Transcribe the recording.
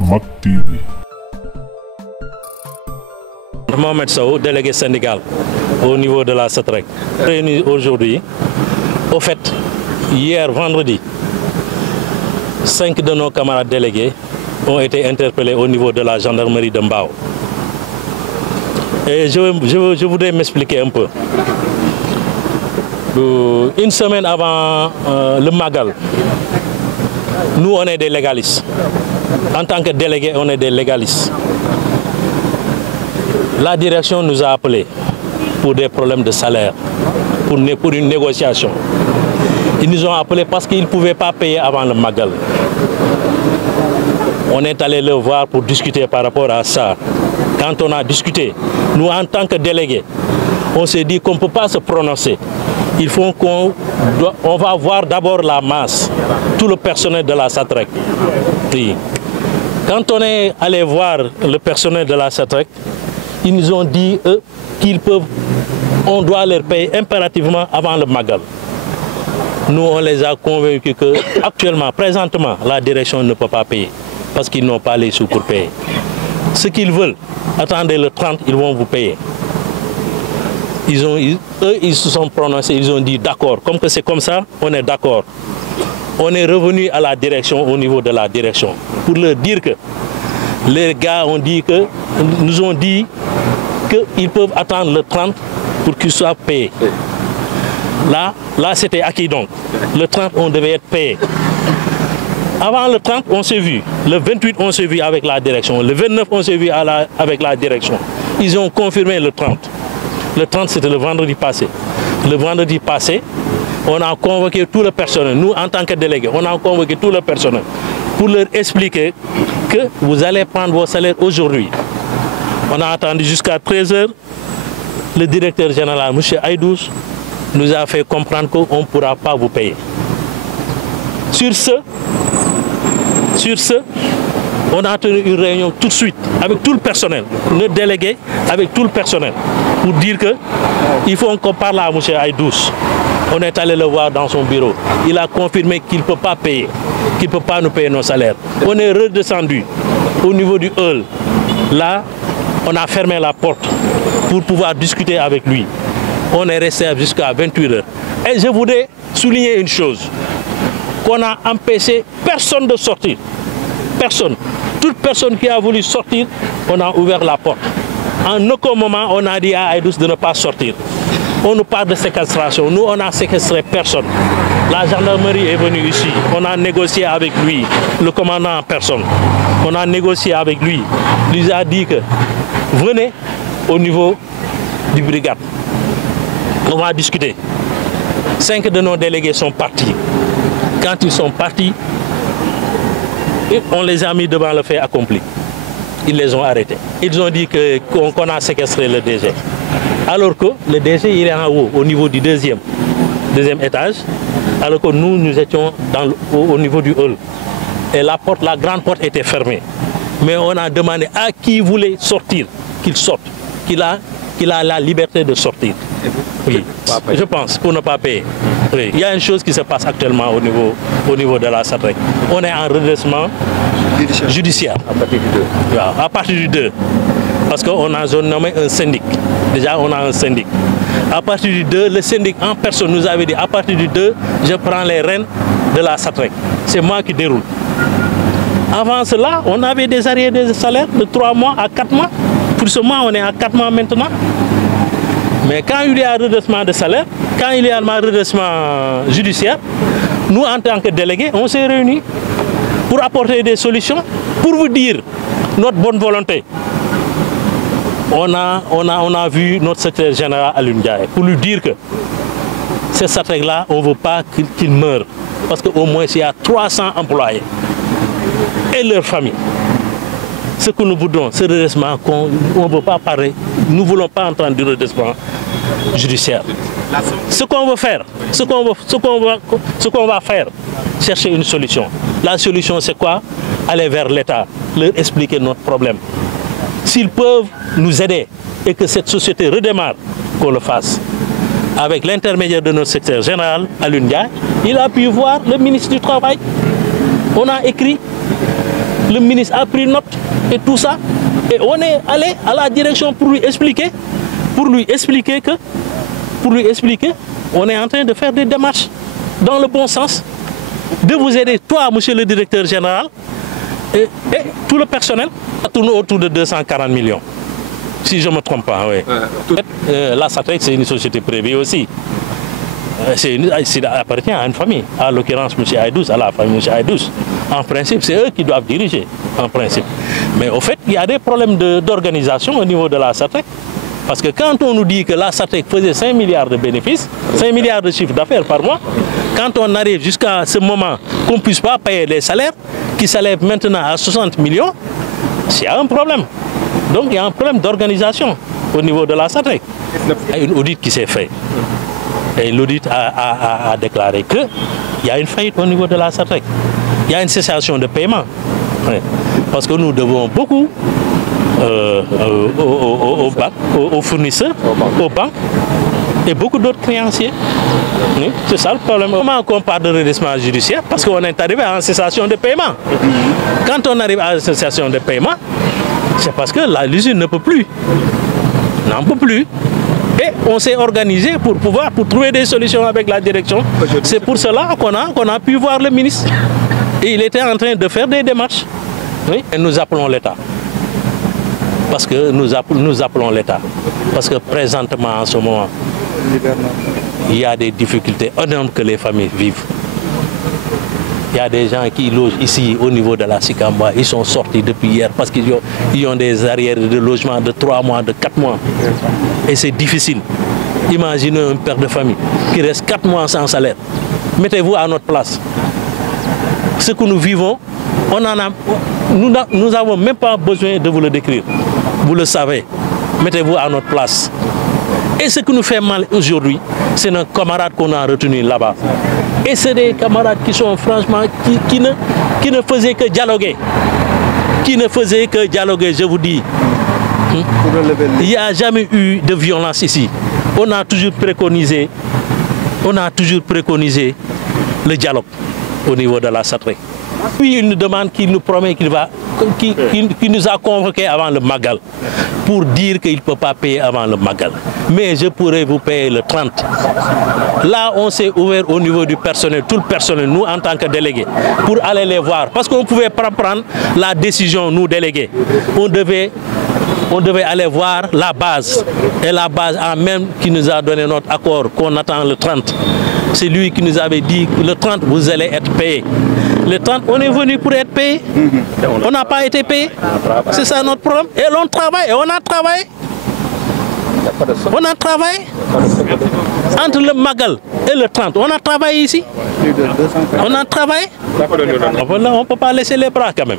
Mak TV. Mohamed Sow, délégué syndical au niveau de la SATREC. Réunis aujourd'hui, au fait, hier vendredi, 5 de nos camarades délégués ont été interpellés au niveau de la gendarmerie de Mbao. Et je voudrais m'expliquer un peu. Une semaine avant le Magal, nous on est des légalistes. En tant que délégués, on est des légalistes. La direction nous a appelés pour des problèmes de salaire, pour une négociation. Ils nous ont appelés parce qu'ils ne pouvaient pas payer avant le Magal. On est allé le voir pour discuter par rapport à ça. Quand on a discuté, nous en tant que délégués, on s'est dit qu'on ne peut pas se prononcer. Il faut on va voir d'abord la masse, tout le personnel de la SATREC. Oui. Quand on est allé voir le personnel de la SATREC, ils nous ont dit on doit leur payer impérativement avant le Magal. Nous, on les a convaincus que actuellement, présentement, la direction ne peut pas payer parce qu'ils n'ont pas les sous pour payer. Ce qu'ils veulent, attendez le 30, ils vont vous payer. Eux, ils se sont prononcés, ils ont dit d'accord. Comme que c'est comme ça, on est d'accord. On est revenu à la direction, au niveau de la direction, pour leur dire que les gars nous ont dit qu'ils peuvent attendre le 30 pour qu'ils soient payés. Là c'était acquis donc. Le 30, on devait être payé. Avant le 30, on s'est vu. Le 28, on s'est vu avec la direction. Le 29, on s'est vu avec la direction. Ils ont confirmé le 30. Le 30, c'était le vendredi passé. Le vendredi passé, on a convoqué tout le personnel. Nous, en tant que délégués, on a convoqué tout le personnel pour leur expliquer que vous allez prendre vos salaires aujourd'hui. On a attendu jusqu'à 13 h. Le directeur général, M. Aïdous, nous a fait comprendre qu'on ne pourra pas vous payer. Sur ce, on a tenu une réunion tout de suite avec tout le personnel, le délégué avec tout le personnel, pour dire qu'il faut qu'on parle à M. Aïdous. On est allé le voir dans son bureau. Il a confirmé qu'il ne peut pas payer, qu'il ne peut pas nous payer nos salaires. On est redescendu au niveau du hall. Là, on a fermé la porte pour pouvoir discuter avec lui. On est resté jusqu'à 28 h. Et je voudrais souligner une chose, qu'on a empêché personne de sortir. Personne. Toute personne qui a voulu sortir, on a ouvert la porte. En aucun moment, on a dit à Aïdous de ne pas sortir. On nous parle de séquestration. Nous, on n'a séquestré personne. La gendarmerie est venue ici. On a négocié avec lui, le commandant en personne. On a négocié avec lui. Il nous a dit que venez au niveau du brigade. On va discuter. 5 de nos délégués sont partis. Quand ils sont partis, on les a mis devant le fait accompli. Ils les ont arrêtés. Ils ont dit qu'on a séquestré le DG. Alors que le DG il est en haut, au niveau du deuxième étage, alors que nous étions au niveau du hall. Et la grande porte était fermée. Mais on a demandé à qui voulait sortir, qu'il sorte, qu'il a la liberté de sortir. Oui, je pense, pour ne pas payer. Oui. Il y a une chose qui se passe actuellement au niveau de la SATREC. On est en redressement judiciaire. À partir du 2. À partir du 2. Parce qu'on a nommé un syndic. Déjà, on a un syndic. À partir du 2, le syndic en personne nous avait dit, à partir du 2, je prends les rênes de la SATREC. C'est moi qui déroule. Avant cela, on avait des arriérés de salaire de 3 mois à 4 mois. Pour ce mois, on est à 4 mois maintenant. Mais quand il y a un redressement de salaire, quand il y a un redressement judiciaire, nous, en tant que délégués, on s'est réunis pour apporter des solutions, pour vous dire notre bonne volonté. On a vu notre secrétaire général Alioune Ndiaye pour lui dire que ces SATREC-là, on ne veut pas qu'ils meurent. Parce qu'au moins, il y a 300 employés et leurs familles. Ce que nous voudrons, ce redressement, on ne veut pas parler. Nous ne voulons pas entendre du redressement judiciaire. Ce qu'on veut faire, ce qu'on va faire, chercher une solution. La solution, c'est quoi? Aller vers l'État, leur expliquer notre problème. S'ils peuvent nous aider et que cette société redémarre, qu'on le fasse. Avec l'intermédiaire de notre secrétaire général, Alioune Ndiaye, il a pu voir le ministre du Travail. On a écrit Le ministre a pris note et tout ça. Et on est allé à la direction pour lui expliquer que, on est en train de faire des démarches dans le bon sens, de vous aider, toi, monsieur le directeur général, et tout le personnel, à tourner autour de 240 millions. Si je ne me trompe pas, oui. La SATEC, c'est une société privée aussi. Ça appartient à une famille, à l'occurrence M. Aïdous, à la famille M. Aïdous. En principe, c'est eux qui doivent diriger, en principe. Mais au fait, il y a des problèmes d'organisation au niveau de la SATEC. Parce que quand on nous dit que la SATEC faisait 5 milliards de bénéfices, 5 milliards de chiffre d'affaires par mois, quand on arrive jusqu'à ce moment qu'on ne puisse pas payer les salaires, qui s'élèvent maintenant à 60 millions, c'est un problème. Donc il y a un problème d'organisation au niveau de la SATEC. Il y a une audit qui s'est faite. Et l'audit a déclaré qu'il y a une faillite au niveau de la SATEC. Il y a une cessation de paiement. Oui. Parce que nous devons beaucoup aux fournisseurs, aux banques et beaucoup d'autres créanciers. Oui, c'est ça le problème. Comment on parle de redressement judiciaire? Parce qu'on est arrivé à une cessation de paiement. Quand on arrive à une cessation de paiement, c'est parce que l'usine ne peut plus. N'en peut plus. Et on s'est organisé pour trouver des solutions avec la direction. C'est pour cela qu'on a pu voir le ministre. Et il était en train de faire des démarches. Oui. Et nous appelons l'État. Parce que nous appelons l'État. Parce que présentement, en ce moment, il y a des difficultés énormes que les familles vivent. Il y a des gens qui logent ici au niveau de la Sicamba. Ils sont sortis depuis hier parce qu'ils ont des arrières de logement de 3 mois, de 4 mois. Et c'est difficile. Imaginez un père de famille qui reste 4 mois sans salaire. Mettez-vous à notre place. Ce que nous vivons, nous n'avons même pas besoin de vous le décrire. Vous le savez. Mettez-vous à notre place. Et ce qui nous fait mal aujourd'hui, c'est nos camarades qu'on a retenus là-bas. Et c'est des camarades qui sont franchement, qui ne faisaient que dialoguer. Qui ne faisaient que dialoguer, je vous dis. Il n'y a jamais eu de violence ici. On a toujours préconisé le dialogue au niveau de la SATEC. Puis une demande qui nous promet qui nous a convoqués avant le Magal pour dire qu'il ne peut pas payer avant le Magal. Mais je pourrais vous payer le 30. Là, on s'est ouvert au niveau du personnel, tout le personnel, nous en tant que délégués, pour aller les voir. Parce qu'on ne pouvait pas prendre la décision, nous délégués. On devait aller voir la base. Et la base a même qui nous a donné notre accord qu'on attend le 30. C'est lui qui nous avait dit que le 30, vous allez être payé. Le 30, on est venu pour être payé. On n'a pas été payé. C'est ça notre problème. Et on travaille, et on a travaillé. On a travaillé. Entre le Magal et le 30, on a travaillé ici. On a travaillé. On ne peut pas laisser les bras quand même.